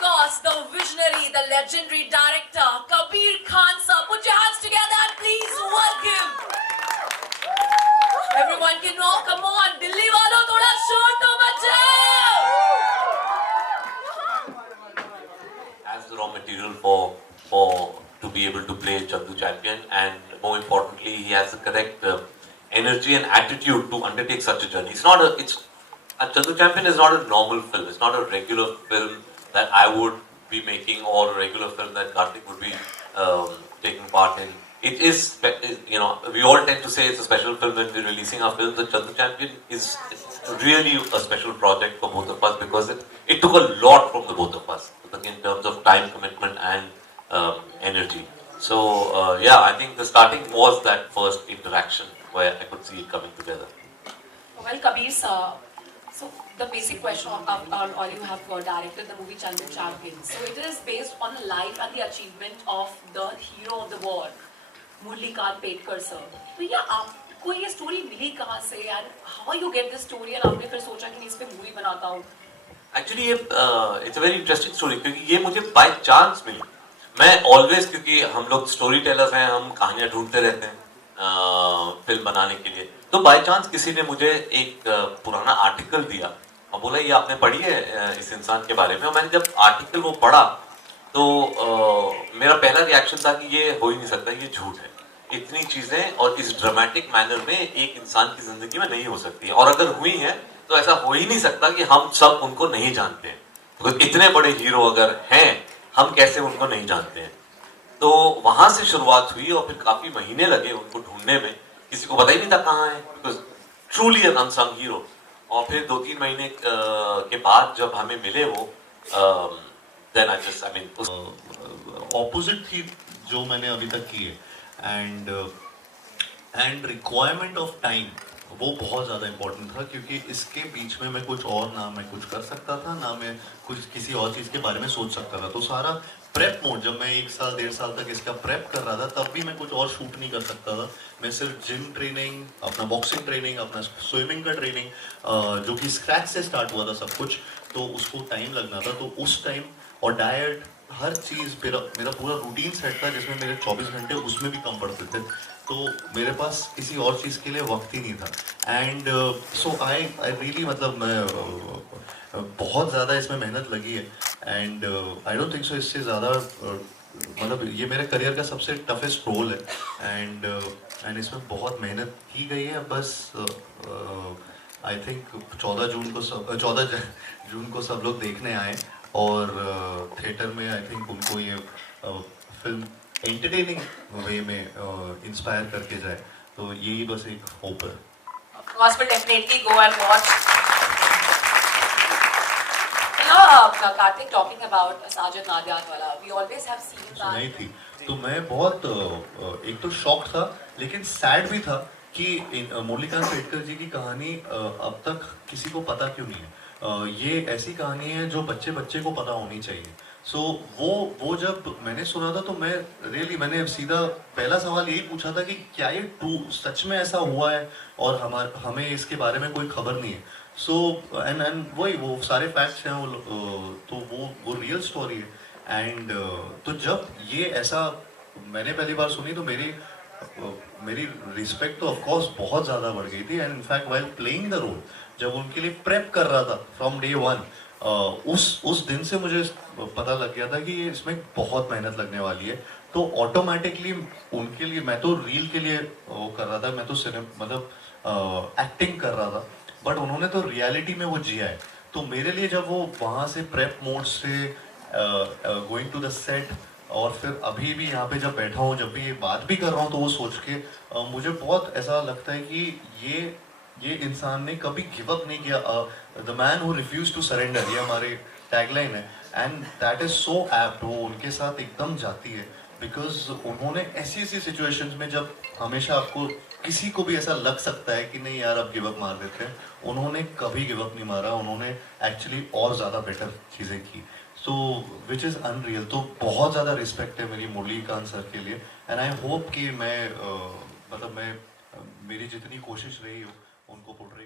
course, the visionary, the legendary director, Kabir Khan sir. Put your hands together and please welcome. Everyone can know, come on, Delhi walo, thoda shor to bachao. As the raw material to be able to play Chandu Champion, and more importantly, he has the correct energy and attitude to undertake such a journey. Chandu Champion is not a normal film. It's not a regular film that I would be making, or a regular film that Karthik would be taking part in. It is, we all tend to say it's a special film when we're releasing our films. The Chandu Champion is really a special project for both of us, because it took a lot from the both of us in terms of time commitment and energy. So I think the starting was that first interaction where I could see it coming together. Well, Kabir sir, so the basic question of all you have directed the movie Chandu Champion. So it is based on the life and the achievement of the hero of the war, Murlikant Petkar sir. तो ये आपको ये story मिली कहाँ से, and how you get this story, and आपने फिर सोचा कि इस पे मूवी बनाता हूँ? Actually, it's a very interesting story, क्योंकि ये मुझे by chance मिली. मैं always, क्योंकि हम लोग स्टोरी टेलर्स हैं, हम कहानियाँ ढूंढते रहते हैं फिल्म बनाने के लिए. तो बाय चांस किसी ने मुझे एक पुराना आर्टिकल दिया और बोला ये आपने पढ़ी है इस इंसान के बारे में. और मैंने जब आर्टिकल वो पढ़ा तो मेरा पहला रिएक्शन था कि ये हो ही नहीं सकता, ये झूठ है. इतनी चीजें और इस ड्रामेटिक मैनर में एक इंसान की जिंदगी में नहीं हो सकती है, और अगर हुई है तो ऐसा हो ही नहीं सकता कि हम सब उनको नहीं जानते हैं. तो इतने बड़े हीरो अगर हैं, हम कैसे उनको नहीं जानते हैं. तो वहां से शुरुआत हुई और फिर काफी महीने लगे उनको ढूंढने में. किसी को पता ही नहीं था कहाँ है, because truly N unsung hero. और फिर 2-3 महीने के बाद जब हमें मिले वो, देन आई मीन ऑपोजिट थी जो मैंने अभी तक की है. एंड रिक्वायरमेंट ऑफ टाइम वो बहुत ज़्यादा इम्पोर्टेंट था, क्योंकि इसके बीच में मैं कुछ और ना मैं कुछ कर सकता था, ना मैं कुछ किसी और चीज़ के बारे में सोच सकता था. तो सारा प्रेप मोड, जब मैं 1 साल 1.5 साल तक इसका प्रेप कर रहा था, तब भी मैं कुछ और शूट नहीं कर सकता था. मैं सिर्फ जिम ट्रेनिंग, अपना बॉक्सिंग ट्रेनिंग, अपना स्विमिंग का ट्रेनिंग, जो कि स्क्रैच से स्टार्ट हुआ था सब कुछ, तो उसको टाइम लगना था. तो उस टाइम और डाइट, हर चीज़, मेरा पूरा रूटीन सेट था जिसमें मेरे 24 घंटे उसमें भी कम पड़ते थे. तो मेरे पास किसी और चीज़ के लिए वक्त ही नहीं था. एंड सो आई रियली, मतलब मैं बहुत ज़्यादा इसमें मेहनत लगी है. And I don't think so इससे ज़्यादा, मतलब ये मेरे करियर का सबसे टफेस्ट रोल है. एंड इसमें बहुत मेहनत की गई है. बस आई थिंक 14 जून को सब लोग देखने आए, और थिएटर में आई थिंक उनको ये फिल्म एंटरटेनिंग वे में इंस्पायर करके जाए. तो यही बस एक होप है. Of course, we'll definitely go and watch. Karthik, talking about Sajid Nadiadwala, we always have seen that. नहीं थी तो मैं बहुत एक तो शॉक था, लेकिन सैड भी था कि मुरलीकांत पेटकर जी की कहानी अब तक किसी को पता क्यों नहीं है. ये ऐसी कहानी है जो बच्चे को पता होनी चाहिए. सो वो जब मैंने सुना था तो मैंने सीधा पहला सवाल यही पूछा था कि क्या ये सच में ऐसा हुआ है, और हमें इसके बारे में कोई खबर नहीं है. सो एंड वो सारे फैक्ट्स हैं, तो वो रियल स्टोरी है. एंड तो जब ये ऐसा मैंने पहली बार सुनी तो मेरी रिस्पेक्ट तो ऑफकोर्स बहुत ज़्यादा बढ़ गई थी. And in fact while playing the role, जब उनके लिए प्रेप कर रहा था फ्रॉम डे 1, उस दिन से मुझे पता लग गया था कि इसमें बहुत मेहनत लगने वाली है. तो ऑटोमेटिकली उनके लिए मैं तो रील के लिए वो कर रहा था, मैं तो एक्टिंग कर रहा था, बट उन्होंने तो रियलिटी में वो जिया है. तो मेरे लिए जब वो वहाँ से प्रेप मोड से गोइंग टू द सेट, और फिर अभी भी यहाँ पे जब बैठा हूँ, जब भी ये बात भी कर रहा हूँ, तो वो सोच के मुझे बहुत ऐसा लगता है कि ये इंसान ने कभी गिव अप नहीं किया. The man who refuse to surrender, ये हमारे टैगलाइन है. And that is so apt. वो उनके साथ एकदम जाती है, बिकॉज उन्होंने ऐसी सिचुएशंस में जब हमेशा आपको किसी को भी ऐसा लग सकता है कि नहीं यार अब गिव अप मार देते हैं, उन्होंने कभी गिव अप नहीं मारा. उन्होंने एक्चुअली और ज़्यादा बेटर चीज़ें की. सो विच इज़ अनरियल. तो बहुत ज़्यादा रिस्पेक्ट है मेरी मुरलीकांत सर के लिए. एंड आई होप कि मैं मेरी जितनी कोशिश रही हो उनको पोर्ट्रे